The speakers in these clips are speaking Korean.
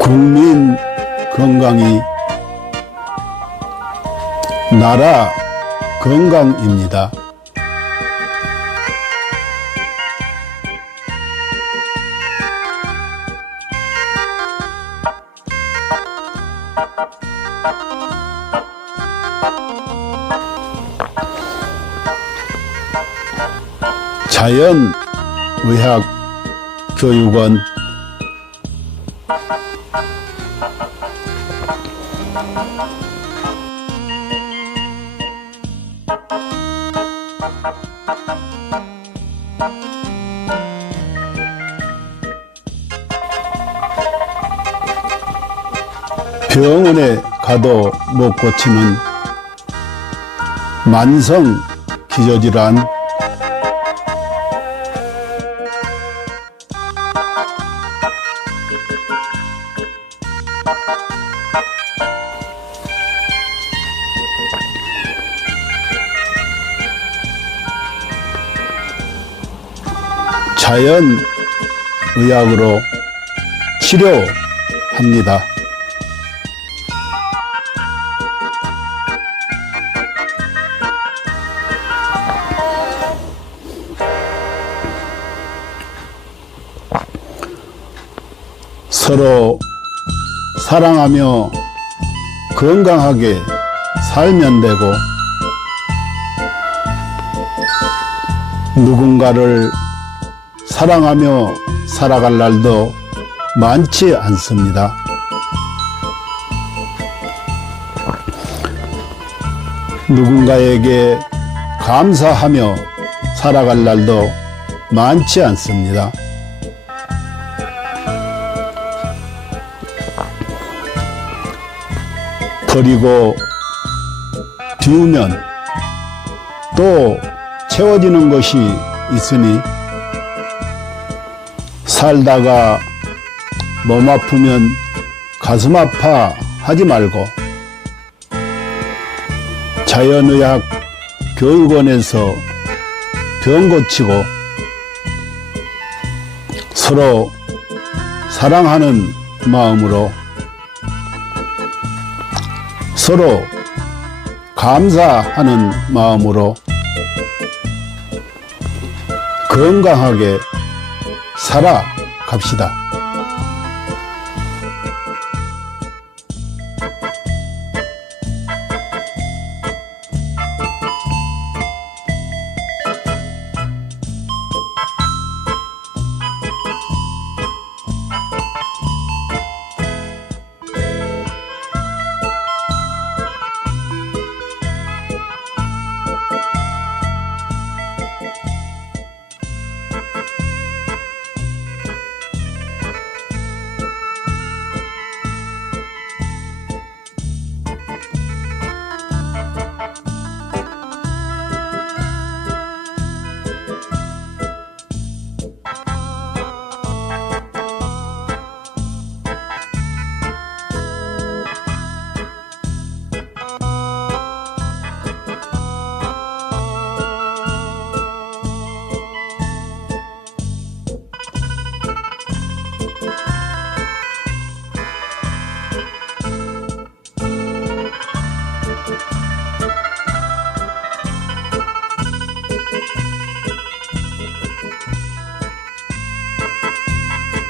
국민 건강이 나라 건강입니다. 자연의학교육원 병원에 가도 못 고치는 만성 기저질환, 자연의학으로 치료합니다. 서로 사랑하며 건강하게 살면 되고, 누군가를 사랑하며 살아갈 날도 많지 않습니다. 누군가에게 감사하며 살아갈 날도 많지 않습니다. 버리고 비우면 또 채워지는 것이 있으니, 살다가 몸 아프면 가슴 아파 하지 말고 자연의학 교육원에서 병 고치고 서로 사랑하는 마음으로 서로 감사하는 마음으로 건강하게 살아갑시다.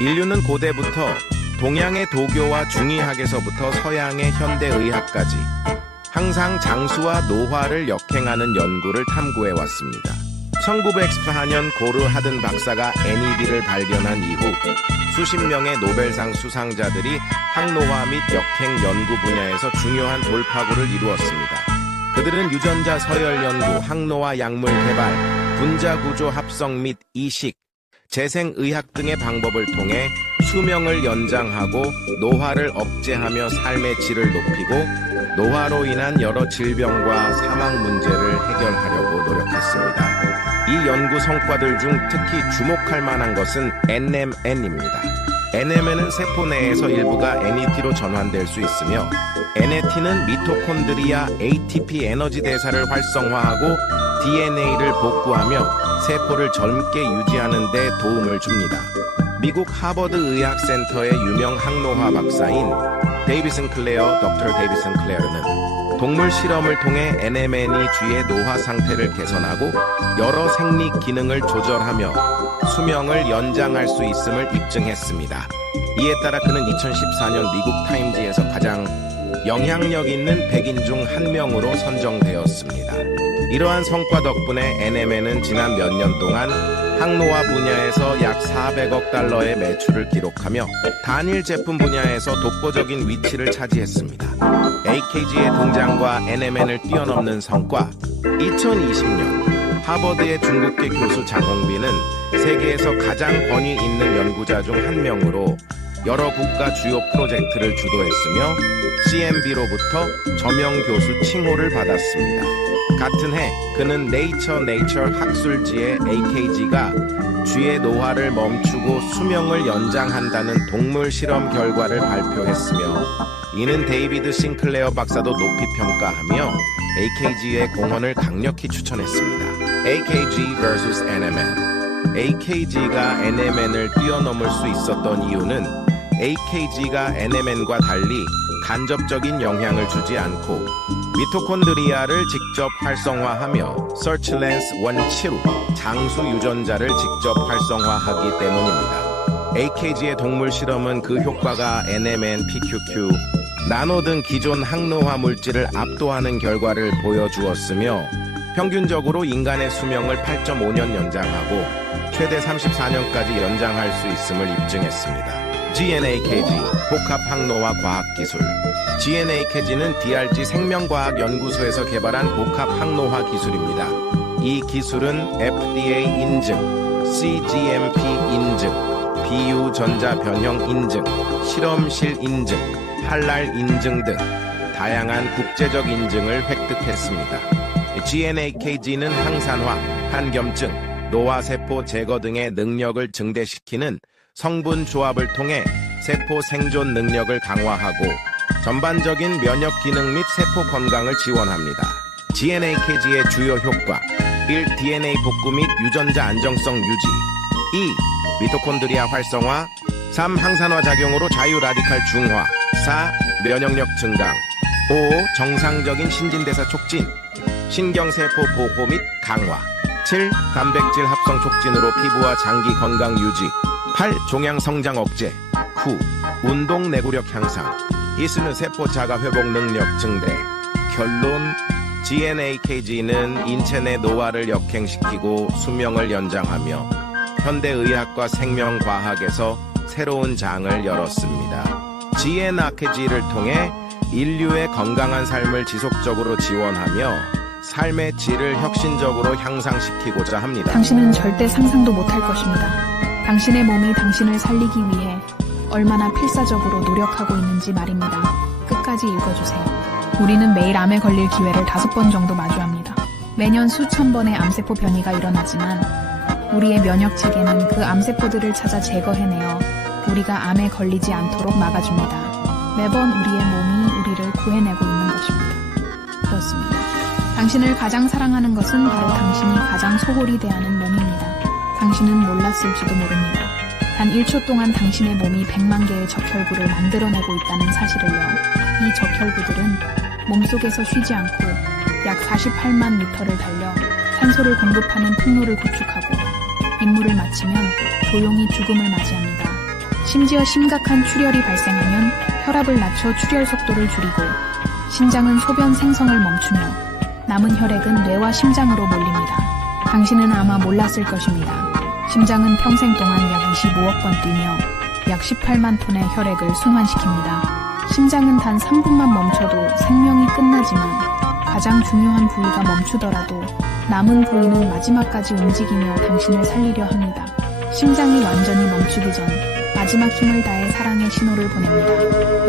인류는 고대부터 동양의 도교와 중의학에서부터 서양의 현대의학까지 항상 장수와 노화를 역행하는 연구를 탐구해 왔습니다. 1914년 고르 하든 박사가 NED를 발견한 이후 수십 명의 노벨상 수상자들이 항노화 및 역행 연구 분야에서 중요한 돌파구를 이루었습니다. 그들은 유전자 서열 연구, 항노화 약물 개발, 분자 구조 합성 및 이식, 재생의학 등의 방법을 통해 수명을 연장하고 노화를 억제하며 삶의 질을 높이고 노화로 인한 여러 질병과 사망 문제를 해결하려고 노력했습니다. 이 연구 성과들 중 특히 주목할 만한 것은 NMN입니다. NMN은 세포 내에서 일부가 NET로 전환될 수 있으며 NET는 미토콘드리아 ATP 에너지 대사를 활성화하고 DNA를 복구하며 세포를 젊게 유지하는 데 도움을 줍니다. 미국 하버드 의학센터의 유명 항노화 박사인 데이비슨 클레어, 덕터 데이비슨 클레어는 동물 실험을 통해 NMN이 쥐의 노화 상태를 개선하고 여러 생리 기능을 조절하며 수명을 연장할 수 있음을 입증했습니다. 이에 따라 그는 2014년 미국 타임지에서 가장 영향력 있는 100인 중 한 명으로 선정되었습니다. 이러한 성과 덕분에 NMN은 지난 몇 년 동안 항노화 분야에서 약 400억 달러의 매출을 기록하며 단일 제품 분야에서 독보적인 위치를 차지했습니다. AKG의 등장과 NMN을 뛰어넘는 성과. 2020년 하버드의 중국계 교수 장홍빈은 세계에서 가장 권위 있는 연구자 중 한 명으로 여러 국가 주요 프로젝트를 주도했으며 CMB로부터 저명 교수 칭호를 받았습니다. 같은 해 그는 네이처 학술지에 AKG가 쥐의 노화를 멈추고 수명을 연장한다는 동물 실험 결과를 발표했으며 이는 데이비드 싱클레어 박사도 높이 평가하며 AKG의 공헌을 강력히 추천했습니다. AKG vs NMN. AKG가 NMN을 뛰어넘을 수 있었던 이유는 AKG가 NMN과 달리 간접적인 영향을 주지 않고 미토콘드리아를 직접 활성화하며 서치랜스 원치루 장수 유전자를 직접 활성화하기 때문입니다. AKG의 동물 실험은 그 효과가 NMN, PQQ, 나노 등 기존 항노화 물질을 압도하는 결과를 보여주었으며 평균적으로 인간의 수명을 8.5년 연장하고 최대 34년까지 연장할 수 있음을 입증했습니다. GNAKG, 복합 항노화 과학기술. GNAKG는 DRG 생명과학연구소에서 개발한 복합 항노화 기술입니다. 이 기술은 FDA 인증, CGMP 인증, 비유전자 변형 인증, 실험실 인증, 할랄 인증 등 다양한 국제적 인증을 획득했습니다. GNAKG는 항산화, 한겸증, 노화세포 제거 등의 능력을 증대시키는 성분 조합을 통해 세포 생존 능력을 강화하고 전반적인 면역 기능 및 세포 건강을 지원합니다. GNAKG의 주요 효과 1. DNA 복구 및 유전자 안정성 유지 2. 미토콘드리아 활성화 3. 항산화 작용으로 자유 라디칼 중화 4. 면역력 증강 5. 정상적인 신진대사 촉진 신경세포 보호 및 강화 7. 단백질 합성 촉진으로 피부와 장기 건강 유지 8. 종양 성장 억제 9. 운동 내구력 향상 이수는 세포 자가 회복 능력 증대 결론 GNAKG는 인체 내 노화를 역행시키고 수명을 연장하며 현대의학과 생명과학에서 새로운 장을 열었습니다. GNAKG를 통해 인류의 건강한 삶을 지속적으로 지원하며 삶의 질을 혁신적으로 향상시키고자 합니다. 당신은 절대 상상도 못할 것입니다. 당신의 몸이 당신을 살리기 위해 얼마나 필사적으로 노력하고 있는지 말입니다. 끝까지 읽어주세요. 우리는 매일 암에 걸릴 기회를 5번 정도 마주합니다. 매년 수천 번의 암세포 변이가 일어나지만 우리의 면역 체계는 그 암세포들을 찾아 제거해내어 우리가 암에 걸리지 않도록 막아줍니다. 매번 우리의 몸이 우리를 구해내고 있는 것입니다. 그렇습니다. 당신을 가장 사랑하는 것은 바로 당신이 가장 소홀히 대하는 몸입니다. 당신은 몰랐을지도 모릅니다. 단 1초 동안 당신의 몸이 100만 개의 적혈구를 만들어내고 있다는 사실을요. 이 적혈구들은 몸속에서 쉬지 않고 약 48만 미터를 달려 산소를 공급하는 통로를 구축하고 임무를 마치면 조용히 죽음을 맞이합니다. 심지어 심각한 출혈이 발생하면 혈압을 낮춰 출혈 속도를 줄이고 심장은 소변 생성을 멈추며 남은 혈액은 뇌와 심장으로 몰립니다. 당신은 아마 몰랐을 것입니다. 심장은 평생 동안 약 25억 번 뛰며 약 18만 톤의 혈액을 순환시킵니다. 심장은 단 3분만 멈춰도 생명이 끝나지만 가장 중요한 부위가 멈추더라도 남은 부위는 마지막까지 움직이며 당신을 살리려 합니다. 심장이 완전히 멈추기 전 마지막 힘을 다해 사랑의 신호를 보냅니다.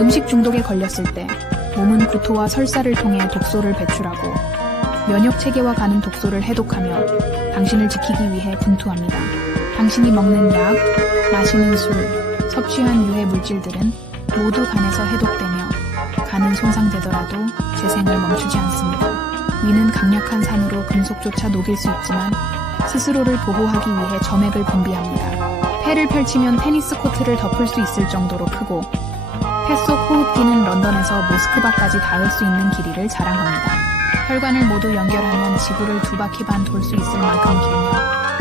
음식 중독에 걸렸을 때 몸은 구토와 설사를 통해 독소를 배출하고 면역 체계와 가는 독소를 해독하며 당신을 지키기 위해 분투합니다. 당신이 먹는 약, 마시는 술, 섭취한 유해 물질들은 모두 간에서 해독되며 간은 손상되더라도 재생을 멈추지 않습니다. 위는 강력한 산으로 금속조차 녹일 수 있지만 스스로를 보호하기 위해 점액을 분비합니다. 폐를 펼치면 테니스 코트를 덮을 수 있을 정도로 크고 폐 속 호흡기는 런던에서 모스크바까지 닿을 수 있는 길이를 자랑합니다. 혈관을 모두 연결하면 지구를 2바퀴 반 돌 수 있을 만큼 길며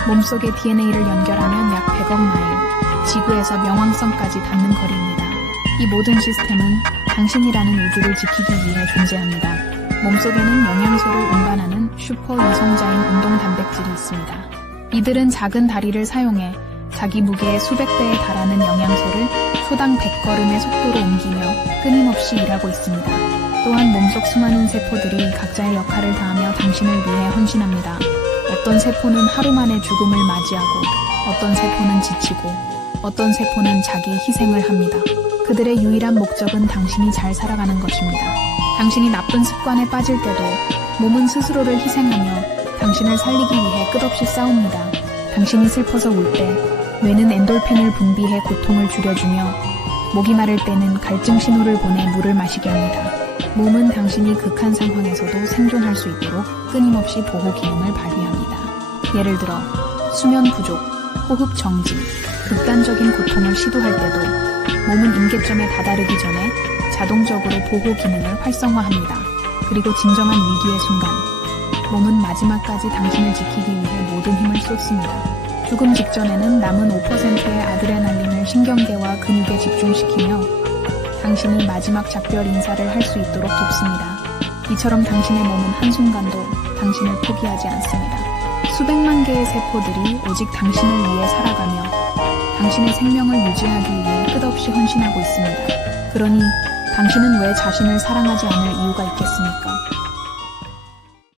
몸속의 DNA를 연결하면 약 100억 마일, 지구에서 명왕성까지 닿는 거리입니다. 이 모든 시스템은 당신이라는 우주를 지키기 위해 존재합니다. 몸속에는 영양소를 운반하는 슈퍼 이송자인 운동 단백질이 있습니다. 이들은 작은 다리를 사용해 자기 무게의 수백 배에 달하는 영양소를 초당 100걸음의 속도로 옮기며 끊임없이 일하고 있습니다. 또한 몸속 수많은 세포들이 각자의 역할을 다하며 당신을 위해 헌신합니다. 어떤 세포는 하루 만에 죽음을 맞이하고 어떤 세포는 지치고 어떤 세포는 자기 희생을 합니다. 그들의 유일한 목적은 당신이 잘 살아가는 것입니다. 당신이 나쁜 습관에 빠질 때도 몸은 스스로를 희생하며 당신을 살리기 위해 끝없이 싸웁니다. 당신이 슬퍼서 울 때 뇌는 엔돌핀을 분비해 고통을 줄여주며 목이 마를 때는 갈증 신호를 보내 물을 마시게 합니다. 몸은 당신이 극한 상황에서도 생존할 수 있도록 끊임없이 보호 기능을 발휘합니다. 예를 들어 수면 부족, 호흡 정지, 극단적인 고통을 시도할 때도 몸은 임계점에 다다르기 전에 자동적으로 보호 기능을 활성화합니다. 그리고 진정한 위기의 순간, 몸은 마지막까지 당신을 지키기 위해 모든 힘을 쏟습니다. 죽음 직전에는 남은 5%의 아드레날린을 신경계와 근육에 집중시키며 당신이 마지막 작별 인사를 할 수 있도록 돕습니다. 이처럼 당신의 몸은 한순간도 당신을 포기하지 않습니다. 수백만 개의 세포들이 오직 당신을 위해 살아가며 당신의 생명을 유지하기 위해 끝없이 헌신하고 있습니다. 그러니 당신은 왜 자신을 사랑하지 않을 이유가 있겠습니까?